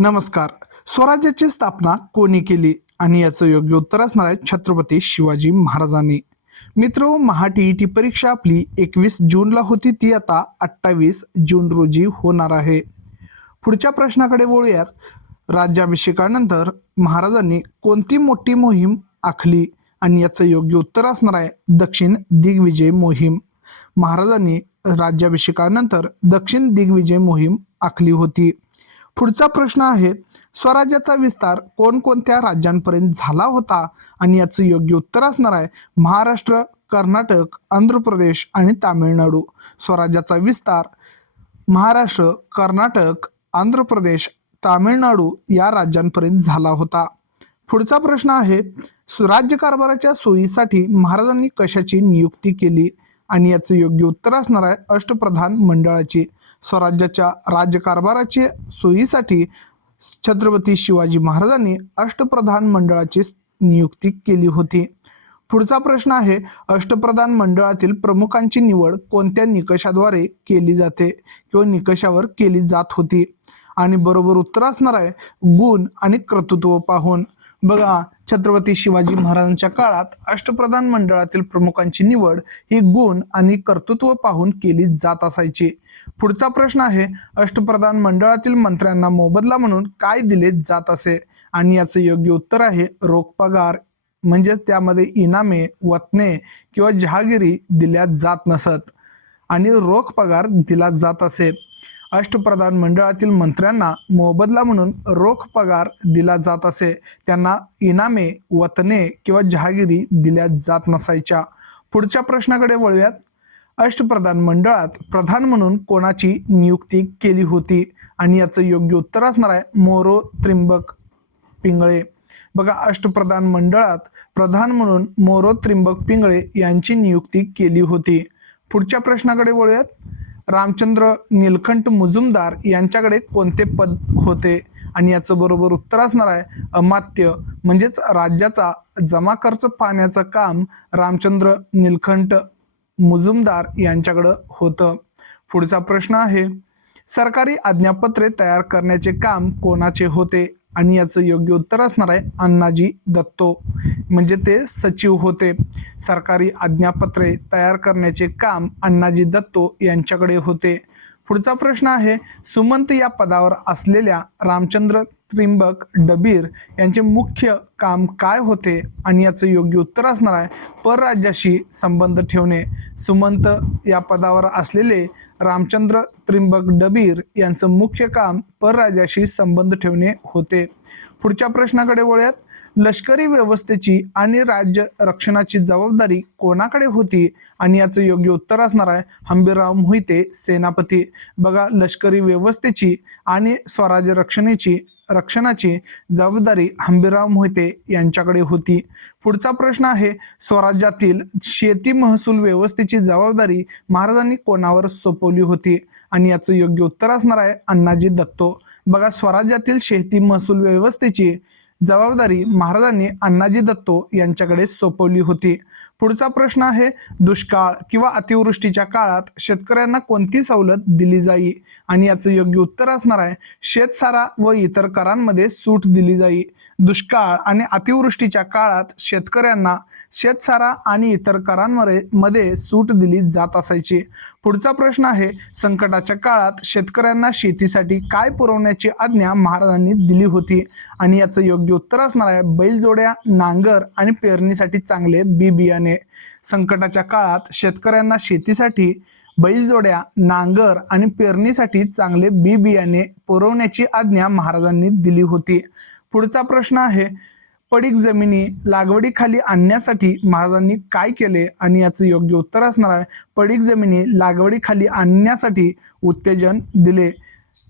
नमस्कार. स्वराज्याची स्थापना कोणी केली आणि याचं योग्य उत्तर असणार आहे छत्रपती शिवाजी महाराजांनी. मित्रो, टी परीक्षा आपली 21 जूनला होती, ती आता 28 जून रोजी होणार आहे. पुढच्या प्रश्नाकडे वळूयात. राज्याभिषेकानंतर महाराजांनी कोणती मोठी मोहीम आखली आणि याचं योग्य उत्तर असणार आहे दक्षिण दिग्विजय मोहीम. महाराजांनी राज्याभिषेकानंतर दक्षिण दिग्विजय मोहीम आखली होती. पुढचा प्रश्न आहे, स्वराज्याचा विस्तार कोणकोणत्या राज्यांपर्यंत झाला होता आणि याचं योग्य उत्तर असणार आहे महाराष्ट्र, कर्नाटक, आंध्र प्रदेश आणि तामिळनाडू. स्वराज्याचा विस्तार महाराष्ट्र, कर्नाटक, आंध्र प्रदेश, तामिळनाडू या राज्यांपर्यंत झाला होता. पुढचा प्रश्न आहे, राज्यकारभाराच्या सोयीसाठी महाराजांनी कशाची नियुक्ती केली आणि याचं योग्य उत्तर असणार आहे अष्टप्रधान मंडळाची. स्वराज्याच्या राज्यकारभाराच्या सोयीसाठी छत्रपती शिवाजी महाराजांनी अष्टप्रधान मंडळाची नियुक्ती केली होती. पुढचा प्रश्न आहे, अष्टप्रधान मंडळातील प्रमुखांची निवड कोणत्या निकषाद्वारे केली जाते किंवा निकषावर केली जात होती आणि बरोबर उत्तर असणार आहे गुण आणि कर्तृत्व पाहून. बघा, छत्रपती शिवाजी महाराजांच्या काळात अष्टप्रधान मंडळातील प्रमुखांची निवड ही गुण आणि कर्तृत्व पाहून केली जात असायची. पुढचा प्रश्न आहे, अष्टप्रधान मंडळातील मंत्र्यांना मोबदला म्हणून काय दिले जात असे आणि याचं योग्य उत्तर आहे रोख पगार, म्हणजे त्यामध्ये इनामे, वतने किंवा जहागिरी दिल्या जात नसत आणि रोख पगार दिला जात असे. अष्टप्रधान मंडळातील मंत्र्यांना मोबदला म्हणून रोख पगार दिला जात असे. त्यांना इनामे, वतने किंवा जहागिरी दिल्या जात नसायच्या. पुढच्या प्रश्नाकडे वळूयात. अष्टप्रधान मंडळात प्रधान म्हणून कोणाची नियुक्ती केली होती आणि याचं योग्य उत्तर असणार आहे मोरो त्रिंबक पिंगळे. बघा, अष्टप्रधान मंडळात प्रधान म्हणून मोरो त्रिंबक पिंगळे यांची नियुक्ती केली होती. पुढच्या प्रश्नाकडे वळूयात. रामचंद्र नीलकंठ मुजुमदार यांच्याकडे कोणते पद होते आणि याचं बरोबर उत्तर असणार आहे अमात्य, म्हणजेच राज्याचा जमा खर्च पाहण्याचं काम रामचंद्र नीलकंठ मुजुमदार यांच्याकडे होतं. पुढचा प्रश्न आहे, सरकारी आज्ञापत्रे तयार करण्याचे काम कोणाचे होते आणि याचं योग्य उत्तर असणार आहे अण्णाजी दत्तो, म्हणजे ते सचिव होते. सरकारी आज्ञापत्रे तयार करण्याचे काम अण्णाजी दत्तो यांच्याकडे होते. पुढचा प्रश्न आहे, सुमंत या पदावर असलेल्या रामचंद्र त्रिंबक डबीर यांचे मुख्य काम काय होते आणि याचं योग्य उत्तर असणार आहे परराज्याशी संबंध ठेवणे. सुमंत या पदावर असलेले रामचंद्र त्रिंबक डबीर यांचं मुख्य काम परराज्याशी संबंध ठेवणे होते. पुढच्या प्रश्नाकडे वळूयात. लष्करी व्यवस्थेची आणि राज्य रक्षणाची जबाबदारी कोणाकडे होती आणि याचं योग्य उत्तर असणार आहे हंबीरराव मोहिते सेनापती. बघा, लष्करी व्यवस्थेची आणि स्वराज्य रक्षणाची जबाबदारी हंबीरराव मोहिते यांच्याकडे होती. पुढचा प्रश्न आहे, स्वराज्यातील शेती महसूल व्यवस्थेची जबाबदारी महाराजांनी कोणावर सोपवली होती आणि याचं योग्य उत्तर असणार आहे अण्णाजी दत्तो. बघा, स्वराज्यातील शेती महसूल व्यवस्थेची जबाबदारी महाराजांनी अण्णाजी दत्तो यांच्याकडे सोपवली होती. पुढचा प्रश्न आहे, दुष्काळ किंवा अतिवृष्टीच्या काळात शेतकऱ्यांना कोणती सवलत दिली जाई आणि याचं योग्य उत्तर असणार आहे शेतसारा व इतर करांमध्ये सूट दिली जाई. दुष्काळ आणि अतिवृष्टीच्या काळात शेतकऱ्यांना शेतसारा आणि इतर करांमध्ये सूट दिली जात असायची. पुढचा प्रश्न आहे, संकटाच्या काळात शेतकऱ्यांना शेतीसाठी काय पुरवण्याची आज्ञा महाराजांनी दिली होती आणि याचं योग्य उत्तर असणार आहे बैलजोड्या, नांगर आणि पेरणीसाठी चांगले बी बियाणे. संकटाच्या काळात शेतकऱ्यांना शेतीसाठी बैलजोड्या, नांगर आणि पेरणीसाठी चांगले बी बियाणे पुरवण्याची आज्ञा महाराजांनी दिली होती. पुढचा प्रश्न आहे, पडीक जमिनी लागवडीखाली आणण्यासाठी महाराजांनी काय केले आणि याचं योग्य उत्तर असणार आहे पडीक जमिनी लागवडीखाली आणण्यासाठी उत्तेजन दिले.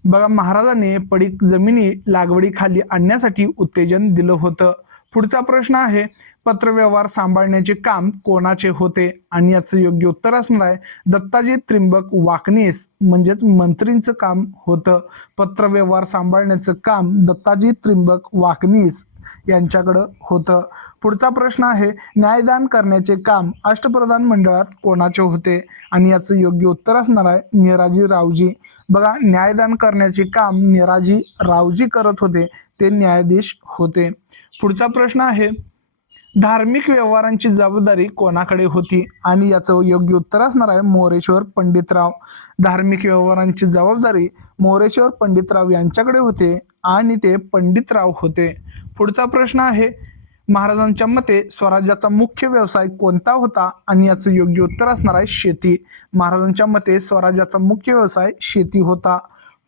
बघा, महाराजांनी पडीक जमिनी लागवडीखाली आणण्यासाठी उत्तेजन दिलं होतं. पुढचा प्रश्न आहे पत्रव्यवहार सांभाळण्याचे काम कोणाचे होते आणि याचं योग्य उत्तर असणार आहे दत्ताजी त्रिंबक वाकनीस म्हणजेच मंत्रींचं काम होतं. पत्रव्यवहार सांभाळण्याचं काम दत्ताजी त्रिंबक वाकनीस यांच्याकडं होतं. पुढचा प्रश्न आहे न्यायदान करण्याचे काम अष्टप्रधान मंडळात कोणाचे होते आणि याचं योग्य उत्तर असणार आहे निराजी रावजी. बघा न्यायदान करण्याचे काम निराजी रावजी करत होते, ते न्यायाधीश होते. पुढचा प्रश्न आहे धार्मिक व्यवहारांची जबाबदारी कोणाकडे होती आणि याचं योग्य उत्तर असणार आहे मोरेश्वर पंडितराव. धार्मिक व्यवहारांची जबाबदारी मोरेश्वर पंडितराव यांच्याकडे होते आणि ते पंडितराव होते. पुढचा प्रश्न आहे महाराजांच्या मते स्वराज्याचा मुख्य व्यवसाय कोणता होता आणि याचं योग्य उत्तर असणार आहे शेती. महाराजांच्या मते स्वराज्याचा मुख्य व्यवसाय शेती होता.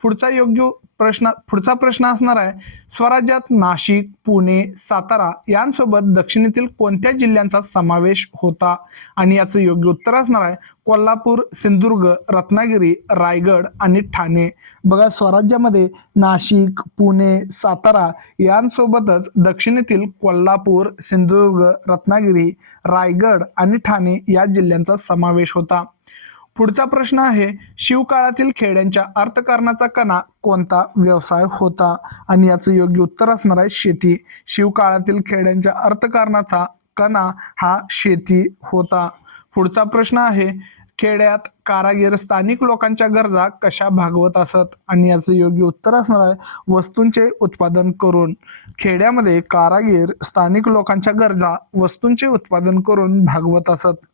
पुढचा प्रश्न असणार आहे स्वराज्यात नाशिक, पुणे, सातारा यांसोबत दक्षिणेतील कोणत्या जिल्ह्यांचा समावेश होता आणि याचं योग्य उत्तर असणार आहे कोल्हापूर, सिंधुदुर्ग, रत्नागिरी, रायगड आणि ठाणे. बघा स्वराज्यामध्ये नाशिक, पुणे, सातारा यांसोबतच दक्षिणेतील कोल्हापूर, सिंधुदुर्ग, रत्नागिरी, रायगड आणि ठाणे या जिल्ह्यांचा समावेश होता. पुढचा प्रश्न आहे शिवकाळातील खेड्यांच्या अर्थकारणाचा कणा कोणता व्यवसाय होता आणि याचं योग्य उत्तर असणार आहे शेती. शिवकाळातील खेड्यांच्या अर्थकारणाचा कणा हा शेती होता. पुढचा प्रश्न आहे खेड्यात कारागीर स्थानिक लोकांच्या गरजा कशा भागवत असत आणि याचं योग्य उत्तर असणार आहे वस्तूंचे उत्पादन करून. खेड्यामध्ये कारागीर स्थानिक लोकांच्या गरजा वस्तूंचे उत्पादन करून भागवत असत.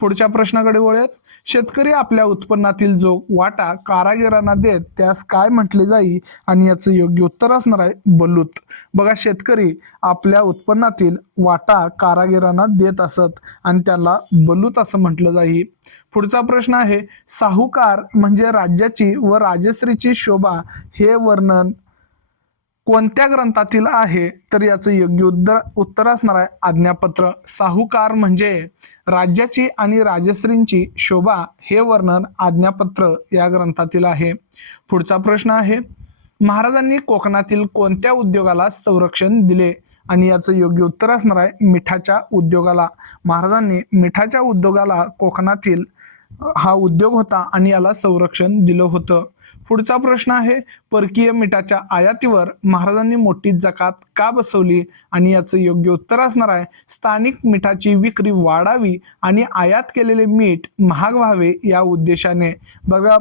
पुढच्या प्रश्नाकडे वळूयात. शेतकरी आपल्या उत्पन्नातील जो वाटा कारागिरांना देत त्यास काय म्हटले जाई आणि याचं योग्य उत्तर असणार आहे बलूत. बघा शेतकरी आपल्या उत्पन्नातील वाटा कारागिरांना देत असत आणि त्याला बलूत असं म्हटलं जाई. पुढचा प्रश्न आहे साहुकार म्हणजे राज्याची व राजश्रीची शोभा हे वर्णन कोणत्या ग्रंथातील आहे तर याचं योग्य उत्तर असणार आहे आज्ञापत्र. साहुकार म्हणजे राज्याची आणि राजश्रींची शोभा हे वर्णन आज्ञापत्र या ग्रंथातील आहे. पुढचा प्रश्न आहे महाराजांनी कोकणातील कोणत्या उद्योगाला संरक्षण दिले आणि याचं योग्य उत्तर असणार आहे मिठाच्या उद्योगाला. महाराजांनी मिठाच्या उद्योगाला कोकणातील हा उद्योग होता आणि याला संरक्षण दिलं होतं. पुढचा प्रश्न आहे परकीय मिठाच्या आयातीवर महाराजांनी मोठी जकात का बसवली आणि याचं योग्य उत्तर असणार आहे स्थानिक मिठाची विक्री वाढावी आणि आयात केलेले मीठ महाग व्हावे या उद्देशाने. बघा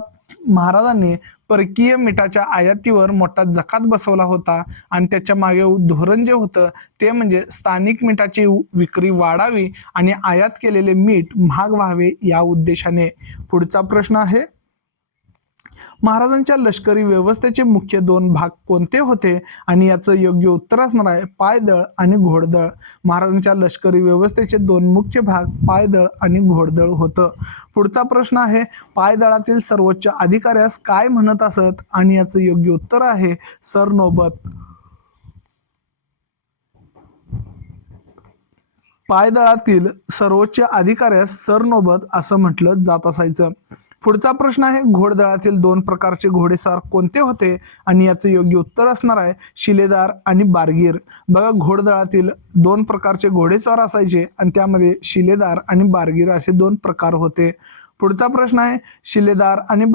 महाराजांनी परकीय मिठाच्या आयातीवर मोठा जकात बसवला होता आणि त्याच्या मागे धोरण जे होतं ते म्हणजे स्थानिक मिठाची विक्री वाढावी आणि आयात केलेले मीठ महाग व्हावे या उद्देशाने. पुढचा प्रश्न आहे महाराजांच्या लष्करी व्यवस्थेचे मुख्य दोन भाग कोणते होते आणि याचं योग्य उत्तर असणार आहे पायदळ आणि घोडदळ. महाराजांच्या लष्करी व्यवस्थेचे दोन मुख्य भाग पायदळ आणि घोडदळ होतं. पुढचा प्रश्न आहे पायदळातील सर्वोच्च अधिकाऱ्यास काय म्हणत असत आणि याचं योग्य उत्तर आहे सरनोबत. पायदळातील सर्वोच्च अधिकाऱ्यास सरनोबत असं म्हटलं जात असायचं. पुढचा प्रश्न आहे घोडदळातील दोन प्रकारचे घोडेस्वार कोणते होते आणि याचं योग्य उत्तर असणार आहे शिलेदार आणि बारगीर. बघा घोडदळातील दोन प्रकारचे घोडेस्वार असायचे आणि त्यामध्ये शिलेदार आणि बारगीर असे दोन प्रकार होते. पुढचा प्रश्न आहे शिलेदार आणि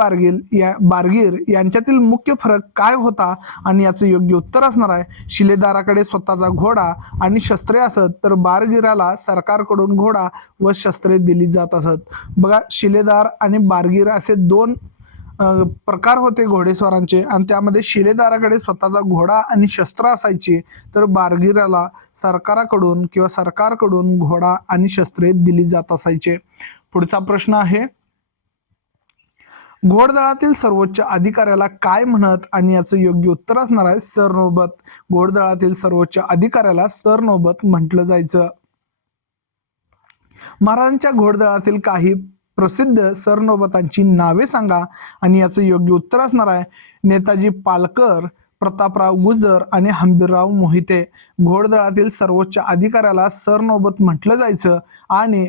बारगीर यांच्यातील मुख्य फरक काय होता आणि याचं योग्य उत्तर असणार आहे शिलेदाराकडे स्वतःचा घोडा आणि शस्त्रे असत तर बारगीराला सरकारकडून घोडा व शस्त्रे दिली जात असत. बघा शिलेदार आणि बारगीर असे दोन प्रकार होते घोडेस्वारांचे आणि त्यामध्ये शिलेदाराकडे स्वतःचा घोडा आणि शस्त्र असायची तर बारगीराला सरकारकडून घोडा आणि शस्त्रे दिली जात असायचे. पुढचा प्रश्न आहे घोडदळातील सर्वोच्च अधिकाऱ्याला काय म्हणत आणि याचं योग्य उत्तर असणार आहे सरनोबत. घोडदळातील सर्वोच्च अधिकाऱ्याला सरनोबत म्हटलं जायचं. महाराजांच्या घोडदळातील काही प्रसिद्ध सरनोबतांची नावे सांगा आणि याचं योग्य उत्तर असणार आहे नेताजी पालकर, प्रतापराव गुजर आणि हंबीरराव मोहिते. घोडदळातील सर्वोच्च अधिकाऱ्याला सरनोबत म्हटलं जायचं आणि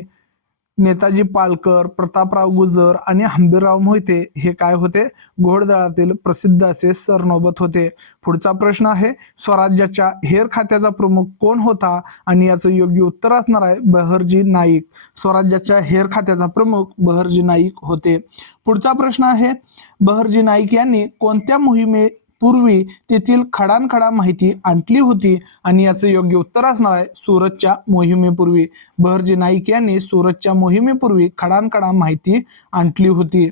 नेताजी पालकर, प्रतापराव गुजर आणि हंबीरराव मोहिते हे काय होते? घोडदळातील प्रसिद्ध असे सरनौबत होते. पुढचा प्रश्न आहे, स्वराज्याच्या हेर खात्याचा प्रमुख कोण होता? आणि याचं योग्य उत्तर असणार आहे बहरजी नाईक. स्वराज्याच्या हेर खात्याचा प्रमुख बहरजी नाईक होते. पुढचा प्रश्न आहे, बहरजी नाईक यांनी कोणत्या मोहिमेपूर्वी तेथील खडानखडा माहिती आणली होती? आणि याचं योग्य उत्तर असणार आहे सुरतच्या मोहिमेपूर्वी. बहरजी नाईक यांनी सुरतच्या मोहिमेपूर्वी खडानखडा माहिती आणली होती.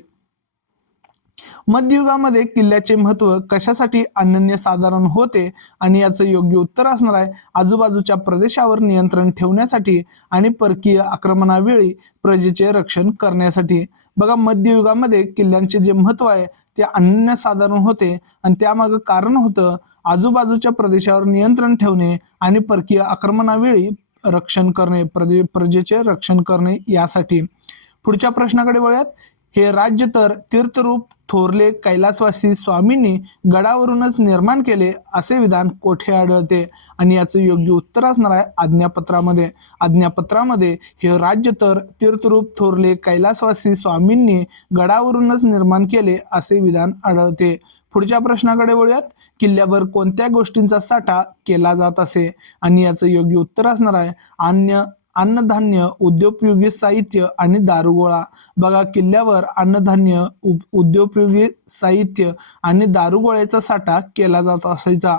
मध्ययुगामध्ये किल्ल्याचे महत्व कशासाठी अनन्यसाधारण होते? आणि याचं योग्य उत्तर असणार आहे आजूबाजूच्या प्रदेशावर नियंत्रण ठेवण्यासाठी आणि परकीय आक्रमणावेळी प्रजेचे रक्षण करण्यासाठी. बघा, मध्ययुगामध्ये किल्ल्यांचे जे महत्व आहे ते अनन्यसाधारण होते आणि त्यामागे कारण होतं आजूबाजूच्या प्रदेशावर नियंत्रण ठेवणे आणि परकीय आक्रमणावेळी रक्षण करणे, प्रजेचे रक्षण करणे यासाठी. पुढच्या प्रश्नाकडे वळूयात. हे राज्य तर तीर्थरूप थोरले कैलासवासी स्वामींनी गडावरूनच निर्माण केले असे विधान कोठे आढळते? आणि याचं योग्य उत्तर असणार आहे आज्ञापत्रामध्ये. आज्ञापत्रामध्ये हे राज्य तर तीर्थरूप थोरले कैलासवासी स्वामींनी गडावरूनच निर्माण केले असे विधान आढळते. पुढच्या प्रश्नाकडे वळूयात. किल्ल्यावर कोणत्या गोष्टींचा साठा केला जात असे? आणि याचं योग्य उत्तर असणार आहे अन्नधान्य, उद्योगोपयोगी साहित्य आणि दारुगोळा. बघा, किल्ल्यावर अन्नधान्य, उद्योगोपयोगी साहित्य आणि दारुगोळ्याचा साठा केला जात असायचा.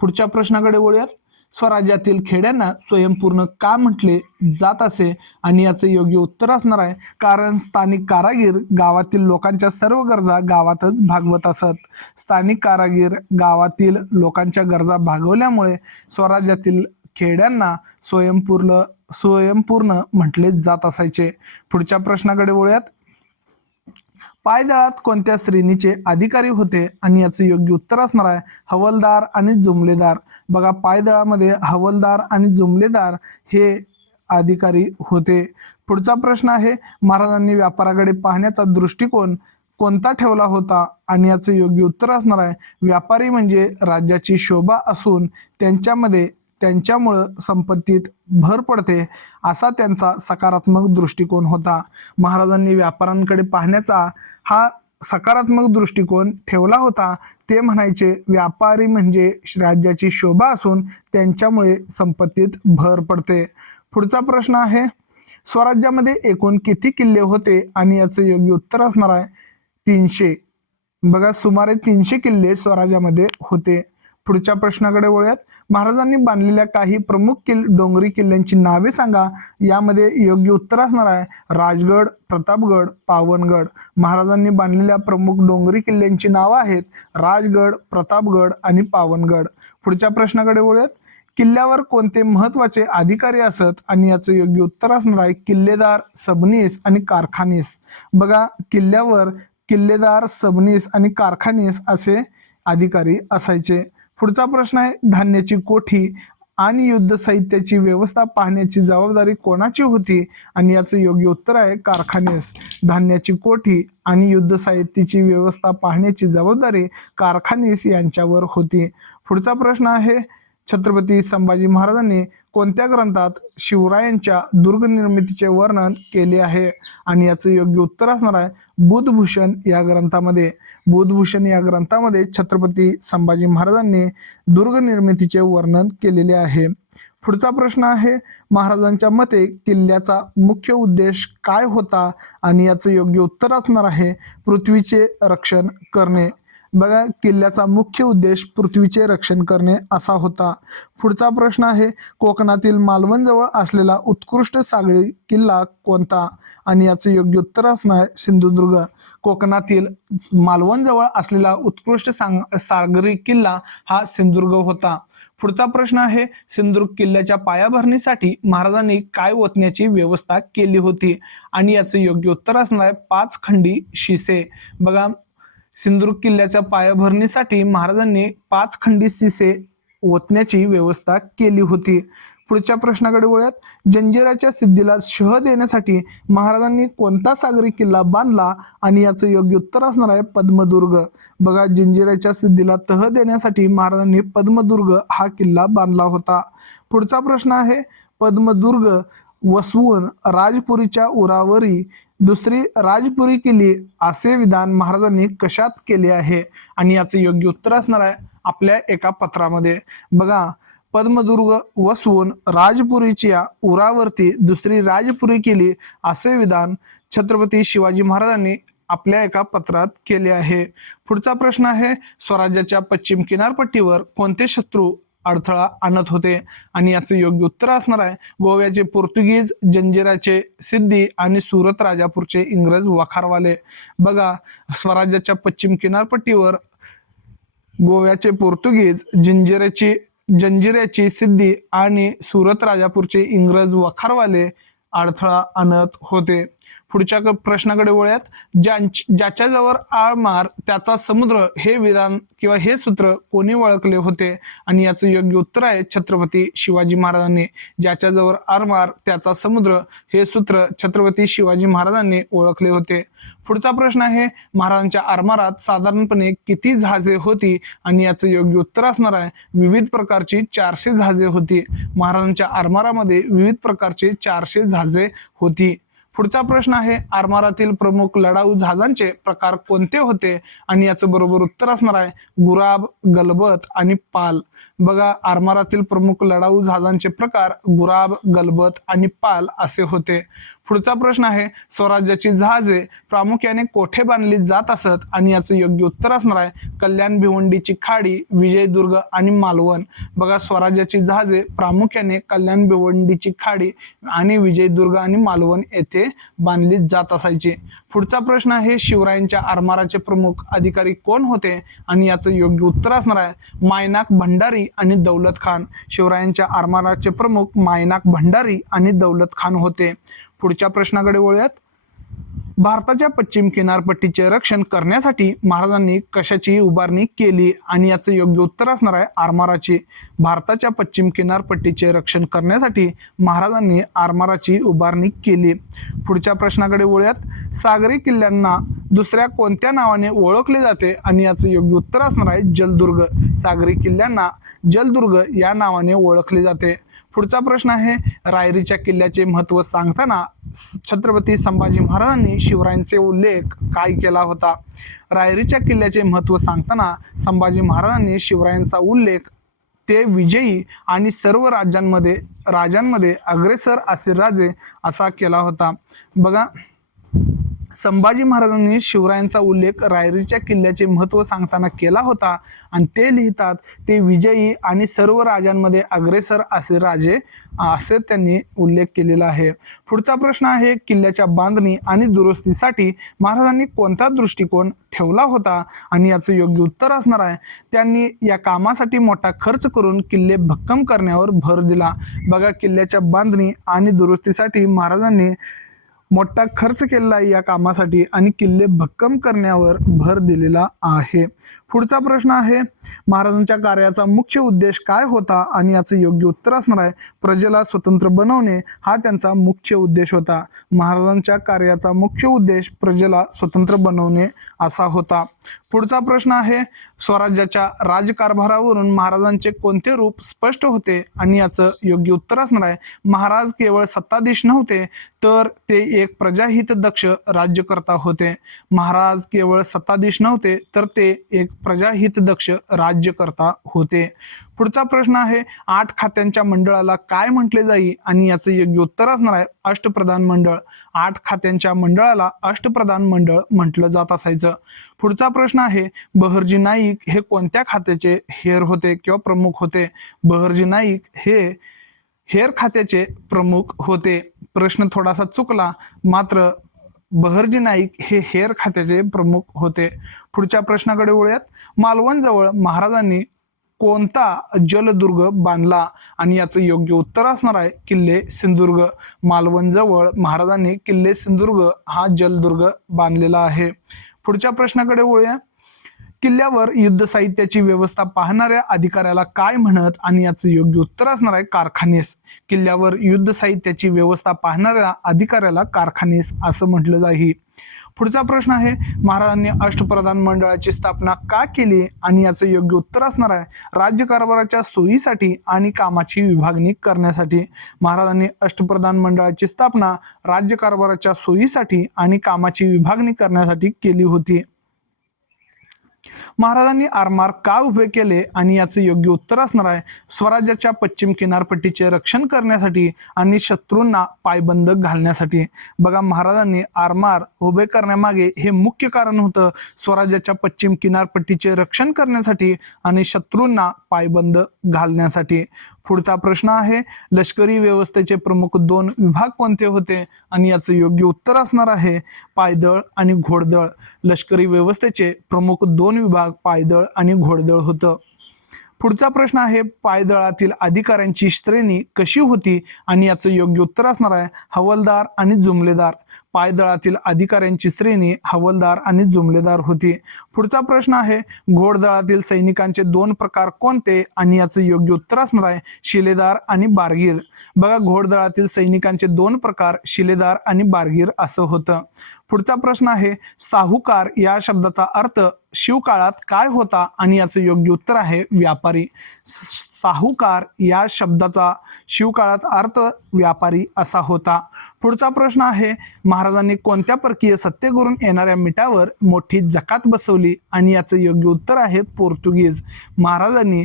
पुढच्या प्रश्नाकडे वळूयात. स्वराज्यातील खेड्यांना स्वयंपूर्ण का म्हटले जात असे? आणि याचं योग्य उत्तर असणार आहे कारण स्थानिक कारागीर गावातील लोकांच्या सर्व गरजा गावातच भागवत असत. स्थानिक कारागीर गावातील लोकांच्या गरजा भागवल्यामुळे स्वराज्यातील खेड्यांना स्वयंपूर्ण म्हटले जात असायचे. पुढच्या प्रश्नाकडे वळूयात. पायदळात कोणत्या श्रेणीचे अधिकारी होते? आणि याचं योग्य उत्तर असणार आहे हवालदार आणि जुमलेदार. बघा, पायदळामध्ये हवालदार आणि जुमलेदार हे अधिकारी होते. पुढचा प्रश्न आहे, महाराजांनी व्यापाराकडे पाहण्याचा दृष्टिकोन कोणता ठेवला होता? आणि याचं योग्य उत्तर असणार आहे व्यापारी म्हणजे राज्याची शोभा असून त्यांच्यामुळं संपत्तीत भर पडते असा त्यांचा सकारात्मक दृष्टिकोन होता. महाराजांनी व्यापाऱ्यांकडे पाहण्याचा हा सकारात्मक दृष्टिकोन ठेवला होता. ते म्हणायचे व्यापारी म्हणजे राज्याची शोभा असून त्यांच्यामुळे संपत्तीत भर पडते. पुढचा प्रश्न आहे, स्वराज्यामध्ये एकूण किती किल्ले होते? आणि याचं योग्य उत्तर असणार आहे 300. बघा, सुमारे 300 किल्ले स्वराज्यामध्ये होते. पुढच्या प्रश्नाकडे वळूयात. महाराजांनी बांधलेल्या काही प्रमुख डोंगरी किल्ल्यांची नावे सांगा. यामध्ये योग्य उत्तर असणार आहे राजगड, प्रतापगड, पावनगड. महाराजांनी बांधलेल्या प्रमुख डोंगरी किल्ल्यांची नावं आहेत राजगड, प्रतापगड आणि पावनगड. पुढच्या प्रश्नाकडे वळूयात. किल्ल्यावर कोणते महत्वाचे अधिकारी असत? आणि याचं योग्य उत्तर असणार आहे किल्लेदार, सबनीस आणि कारखानीस. बघा, किल्ल्यावर किल्लेदार, सबनीस आणि कारखानीस असे अधिकारी असायचे. पुढचा प्रश्न आहे, धान्याची कोठी आणि युद्ध साहित्याची व्यवस्था पाहण्याची जबाबदारी कोणाची होती? आणि याचं योग्य उत्तर आहे कारखानेस. धान्याची कोठी आणि युद्ध साहित्याची व्यवस्था पाहण्याची जबाबदारी कारखानीस यांच्यावर होती. पुढचा प्रश्न आहे, छत्रपती संभाजी महाराजांनी कोणत्या ग्रंथात शिवरायांच्या दुर्ग निर्मितीचे वर्णन केले आहे? आणि याचं योग्य उत्तर असणार आहे बुधभूषण या ग्रंथामध्ये. बुधभूषण या ग्रंथामध्ये छत्रपती संभाजी महाराजांनी दुर्ग निर्मितीचे वर्णन केलेले आहे. पुढचा प्रश्न आहे, महाराजांच्या मते किल्ल्याचा मुख्य उद्देश काय होता? आणि याचं योग्य उत्तर असणार आहे पृथ्वीचे रक्षण करणे. बघा, किल्ल्याचा मुख्य उद्देश पृथ्वीचे रक्षण करणे असा होता. पुढचा प्रश्न आहे, कोकणातील मालवण जवळ असलेला उत्कृष्ट सागरी किल्ला कोणता? आणि याचं योग्य उत्तर असणार आहे सिंधुदुर्ग. कोकणातील मालवण जवळ असलेला उत्कृष्ट सागरी किल्ला हा सिंधुदुर्ग होता. पुढचा प्रश्न आहे, सिंधुदुर्ग किल्ल्याच्या पायाभरणीसाठी महाराजांनी काय ओतण्याची व्यवस्था केली होती? आणि याचं योग्य उत्तर असणार आहे 5 खंडी शिसे. बघा, सिंधुदुर्ग किल्ल्याच्या पायाभरणीसाठी महाराजांनी 5 खंडी शिसे ओतण्याची व्यवस्था केली होती. पुढच्या प्रश्नाकडे वळूयात. जंजिराच्या सिद्धीला शह देण्यासाठी महाराजांनी कोणता सागरी किल्ला बांधला? आणि याचं योग्य उत्तर असणार आहे पद्मदुर्ग. बघा, जंजिराच्या सिद्धीला तह देण्यासाठी महाराजांनी पद्मदुर्ग हा किल्ला बांधला होता. पुढचा प्रश्न आहे, पद्मदुर्ग वसवून राजपुरीच्या उरावरी दुसरी राजपुरी केली असे विधान महाराजांनी कशात केले आहे? आणि याचं योग्य उत्तर असणार आहे आपल्या एका पत्रामध्ये. बघा, पद्मदुर्ग वसवून राजपुरीच्या उरावरती दुसरी राजपुरी केली असे विधान छत्रपती शिवाजी महाराजांनी आपल्या एका पत्रात केले आहे. पुढचा प्रश्न आहे, स्वराज्याच्या पश्चिम किनारपट्टीवर कोणते शत्रू अडथळा आणत होते? आणि याचं योग्य उत्तर असणार आहे गोव्याचे पोर्तुगीज, जंजिराचे सिद्धी आणि सुरत राजापूरचे इंग्रज वखारवाले. बघा, स्वराज्याच्या पश्चिम किनारपट्टीवर गोव्याचे पोर्तुगीज, जंजिऱ्याची सिद्धी आणि सुरत राजापूरचे इंग्रज वखारवाले अडथळा आणत होते. पुढच्या प्रश्नाकडे वळूयात. ज्याच्याजवळ आळमार त्याचा समुद्र हे विधान किंवा हे सूत्र कोणी ओळखले होते? आणि याचं योग्य उत्तर आहे छत्रपती शिवाजी महाराजांनी. ज्याच्याजवळ आळमार त्याचा समुद्र हे सूत्र छत्रपती शिवाजी महाराजांनी ओळखले होते. पुढचा प्रश्न आहे, महाराजांच्या आरमारात साधारणपणे किती जहाजे होती? आणि याचं योग्य उत्तर असणार आहे विविध प्रकारची 400 जहाजे होती. महाराजांच्या आरमारामध्ये विविध प्रकारचे 400 जहाजे होती. पुढचा प्रश्न आहे, आरमारातील प्रमुख लढाऊ जहाजांचे प्रकार कोणते होते? आणि याचं बरोबर उत्तर असणार आहे गुराब, गलबत आणि पाल. बघा, आरमारातील प्रमुख लढाऊ जहाजांचे प्रकार गुराब, गलबत आणि पाल असे होते. पुढचा प्रश्न आहे, स्वराज्याची जहाजे प्रामुख्याने कोठे बांधली जात असत? आणि याचं योग्य उत्तर असणार आहे कल्याण भिवंडीची खाडी, विजयदुर्ग आणि मालवण. बघा, स्वराज्याची जहाजे प्रामुख्याने कल्याण भिवंडीची खाडी आणि विजयदुर्ग आणि मालवण येथे बांधली जात असायची. पुढचा प्रश्न आहे, शिवरायांच्या आरमाराचे प्रमुख अधिकारी कोण होते? आणि याचं योग्य उत्तर असणार आहे मायनाक भंडारी आणि दौलत खान. शिवरायांच्या आरमाराचे प्रमुख मायनाक भंडारी आणि दौलत खान होते. पुढच्या प्रश्नाकडे वळूयात. भारताच्या पश्चिम किनारपट्टीचे रक्षण करण्यासाठी महाराजांनी कशाची उभारणी केली? आणि याचं योग्य उत्तर असणार आहे आरमाराची. भारताच्या पश्चिम किनारपट्टीचे रक्षण करण्यासाठी महाराजांनी आरमाराची उभारणी केली. पुढच्या प्रश्नाकडे वळूयात. सागरी किल्ल्यांना दुसऱ्या कोणत्या नावाने ओळखले जाते? आणि याचं योग्य उत्तर असणार आहे जलदुर्ग. सागरी किल्ल्यांना जलदुर्ग या नावाने ओळखले जाते. पुढचा प्रश्न आहे, रायरीच्या किल्ल्याचे महत्त्व सांगताना छत्रपती संभाजी महाराजांनी शिवरायांचे उल्लेख काय केला होता? रायरीच्या किल्ल्याचे महत्त्व सांगताना संभाजी महाराजांनी शिवरायांचा उल्लेख ते विजयी आणि सर्व राजांमध्ये अग्रेसर असे राजे असा केला होता. बघा, संभाजी महाराजांनी शिवरायांचा उल्लेख रायरीच्या किल्ल्याचे महत्त्व सांगताना केला होता आणि ते लिहितात ते विजयी आणि सर्व राजांमध्ये अग्रेसर असे राजे असे त्यांनी उल्लेख केलेला आहे. पुढचा प्रश्न आहे, किल्ल्याच्या बांधणी आणि दुरुस्तीसाठी महाराजांनी कोणता दृष्टिकोन ठेवला होता? आणि याचं योग्य उत्तर असणार आहे त्यांनी या कामासाठी मोठा खर्च करून किल्ले भक्कम करण्यावर भर दिला. बघा, किल्ल्याच्या बांधणी आणि दुरुस्तीसाठी महाराजांनी मोठा खर्च केलेला आहे या कामासाठी आणि किल्ले भक्कम करण्यावर भर दिलेला आहे. पुढचा प्रश्न आहे, महाराजांच्या कार्याचा मुख्य उद्देश काय होता? आणि याचं योग्य उत्तर असणार आहे प्रजेला स्वतंत्र बनवणे हा त्यांचा मुख्य उद्देश होता. महाराजांच्या कार्याचा मुख्य उद्देश प्रजेला स्वतंत्र बनवणे असा होता. पुढचा प्रश्न आहे, स्वराज्याच्या राजकारभारावरून महाराजांचे कोणते रूप स्पष्ट होते? आणि याचं योग्य उत्तर असणार आहे महाराज केवळ सत्ताधीश नव्हते तर ते एक प्रजाहित दक्ष राज्यकर्ता होते. महाराज केवळ सत्ताधीश नव्हते तर ते एक प्रजाहित दक्ष राज्यकर्ता होते. पुढचा प्रश्न आहे, 8 खात्यांच्या मंडळाला काय म्हटले जाई? आणि याचं योग्य उत्तर असणार आहे अष्टप्रधान मंडळ. 8 खात्यांच्या मंडळाला अष्टप्रधान मंडळ म्हटलं जात असायचं. पुढचा प्रश्न आहे, बहरजी नाईक हे कोणत्या खात्याचे हेर होते किंवा प्रमुख होते? बहरजी नाईक हे हेर खात्याचे प्रमुख होते. प्रश्न थोडासा चुकला, मात्र बहरजी नाईक हे हेर खात्याचे प्रमुख होते. पुढच्या प्रश्नाकडे वळूयात. मालवण जवळ महाराजांनी कोणता जलदुर्ग बांधला? आणि याचं योग्य उत्तर असणार आहे किल्ले सिंधुदुर्ग. मालवण जवळ महाराजांनी किल्ले सिंधुदुर्ग हा जलदुर्ग बांधलेला आहे. पुढच्या प्रश्नाकडे वळूया. किल्ल्यावर युद्ध साहित्याची व्यवस्था पाहणाऱ्या अधिकाऱ्याला काय म्हणत? आणि याचं योग्य उत्तर असणार आहे कारखानेस. किल्ल्यावर युद्ध साहित्याची व्यवस्था पाहणाऱ्या अधिकाऱ्याला कारखानेस असं म्हटलं जाईल. पुढचा प्रश्न आहे, महाराजांनी अष्टप्रधान मंडळाची स्थापना का केली आणि याचं योग्य उत्तर असणार आहे राज्यकारभाराच्या सोयीसाठी आणि कामाची विभागणी करण्यासाठी. महाराजांनी अष्टप्रधान मंडळाची स्थापना राज्यकारभाराच्या सोयीसाठी आणि कामाची विभागणी करण्यासाठी केली होती. महाराजांनी आरमार का उभे केले आणि याचे योग्य उत्तर असणार आहे स्वराज्याच्या पश्चिम किनारपट्टीचे रक्षण करण्यासाठी आणि शत्रूंना पायबंद घालण्यासाठी. बघा, महाराजांनी आरमार उभे करण्यामागे हे मुख्य कारण होतं स्वराज्याच्या पश्चिम किनारपट्टीचे रक्षण करण्यासाठी आणि शत्रूंना पायबंद घालण्यासाठी. पुढचा प्रश्न आहे, लष्करी व्यवस्थेचे प्रमुख 2 विभाग कोणते होते आणि याचं योग्य उत्तर असणार आहे पायदळ आणि घोडदळ. लष्करी व्यवस्थेचे प्रमुख 2 विभाग पायदळ आणि घोडदळ होतं. पुढचा प्रश्न आहे, पायदळातील अधिकाऱ्यांची श्रेणी कशी होती आणि याचं योग्य उत्तर असणार आहे हवालदार आणि जुमलेदार. पायदळातील अधिकाऱ्यांची श्रेणी हवालदार आणि जुमलेदार होती. पुढचा प्रश्न आहे, घोडदळातील सैनिकांचे 2 प्रकार कोणते आणि याचं योग्य उत्तर असणार आहे शिलेदार आणि बारगीर. बघा, घोडदळातील सैनिकांचे 2 प्रकार शिलेदार आणि बारगीर असं होतं. पुढचा प्रश्न आहे, साहुकार या शब्दाचा अर्थ शिवकाळात काय होता आणि याचं योग्य उत्तर आहे व्यापारी. साहुकार या शब्दाचा शिवकाळात अर्थ व्यापारी असा होता. पुढचा प्रश्न आहे, महाराजांनी कोणत्या परकीय सत्तेवरून येणाऱ्या मिठावर मोठी जकात बसवली आणि याचं योग्य उत्तर आहे पोर्तुगीज. महाराजांनी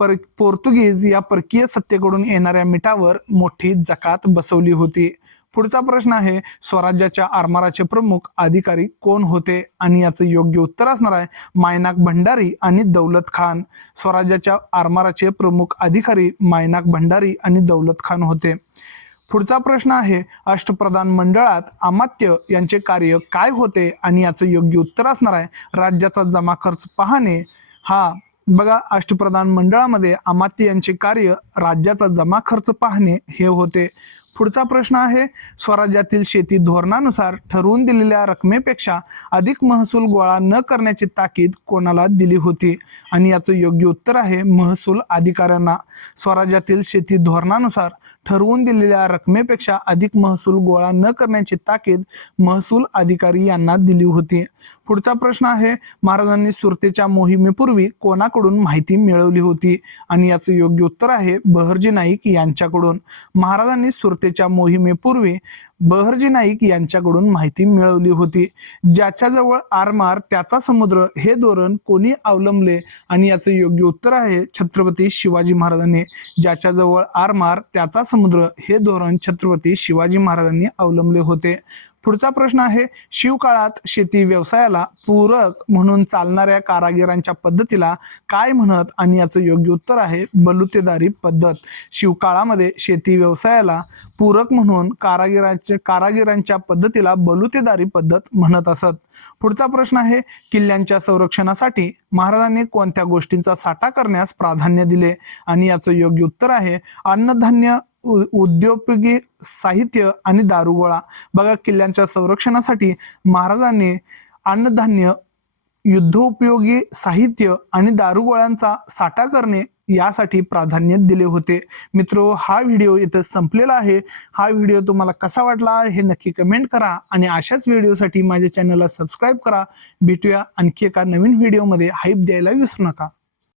पोर्तुगीज या परकीय सत्तेकडून येणाऱ्या मिठावर मोठी जकात बसवली होती. पुढचा प्रश्न आहे, स्वराज्याच्या आरमाराचे प्रमुख अधिकारी कोण होते आणि याचं योग्य उत्तर असणार आहे मायनाक भंडारी आणि दौलत खान. स्वराज्याच्या आरमाराचे प्रमुख अधिकारी मायनाक भंडारी आणि दौलत खान होते. पुढचा प्रश्न आहे, अष्टप्रधान मंडळात अमात्य यांचे कार्य काय होते आणि याचं योग्य उत्तर असणार आहे राज्याचा जमा खर्च पाहणे. बघा, अष्टप्रधान मंडळामध्ये अमात्य यांचे कार्य राज्याचा जमा खर्च पाहणे हे होते. पुढचा प्रश्न आहे, स्वराज्यातील शेती धोरणानुसार ठरवून दिलेल्या रकमेपेक्षा अधिक महसूल गोळा न करण्याची ताकीद कोणाला दिली होती आणि याचं योग्य उत्तर आहे महसूल अधिकाऱ्यांना. स्वराज्यातील शेती धोरणानुसार ठरवून दिलेल्या रकमेपेक्षा अधिक महसूल गोळा न करण्याची ताकीद महसूल अधिकारी यांना दिली होती. पुढचा प्रश्न आहे, महाराजांनी सुरतेच्या मोहिमेपूर्वी कोणाकडून माहिती मिळवली होती आणि याचं योग्य उत्तर आहे बहरजी नाईक यांच्याकडून. महाराजांनी सुरतेच्या मोहिमेपूर्वी बहरजी नाईक यांच्याकडून माहिती मिळवली होती. ज्याच्याजवळ आरमार त्याचा समुद्र हे धोरण कोणी अवलंबले आणि याचं योग्य उत्तर आहे छत्रपती शिवाजी महाराजांनी. ज्याच्याजवळ आरमार त्याचा समुद्र हे धोरण छत्रपती शिवाजी महाराजांनी अवलंबले होते. पुढचा प्रश्न आहे, शिवकाळात शेती व्यवसायाला पूरक म्हणून चालणाऱ्या कारागिरांच्या पद्धतीला काय म्हणत आणि याचं योग्य उत्तर आहे बलुतेदारी पद्धत. शिवकाळामध्ये शेती व्यवसायाला पूरक म्हणून कारागिरांच्या पद्धतीला बलुतेदारी पद्धत म्हणत असत. पुढचा प्रश्न आहे, किल्ल्यांच्या संरक्षणासाठी महाराजांनी कोणत्या गोष्टींचा साठा करण्यास प्राधान्य दिले आणि याचं योग्य उत्तर आहे अन्नधान्य, उद्योगोपयोगी साहित्य आणि दारुगोळा. बघा, किल्ल्यांच्या संरक्षणासाठी महाराजांनी अन्नधान्य, युद्धोपयोगी साहित्य आणि दारुगोळ्यांचा साठा करणे यासाठी प्राधान्य दिले होते. मित्रो, हा व्हिडिओ इथं संपलेला आहे. हा व्हिडिओ तुम्हाला कसा वाटला हे नक्की कमेंट करा आणि अशाच व्हिडिओसाठी माझ्या चॅनलला सबस्क्राईब करा. भेटूया आणखी एका नवीन व्हिडिओमध्ये. हाईप द्यायला विसरू नका.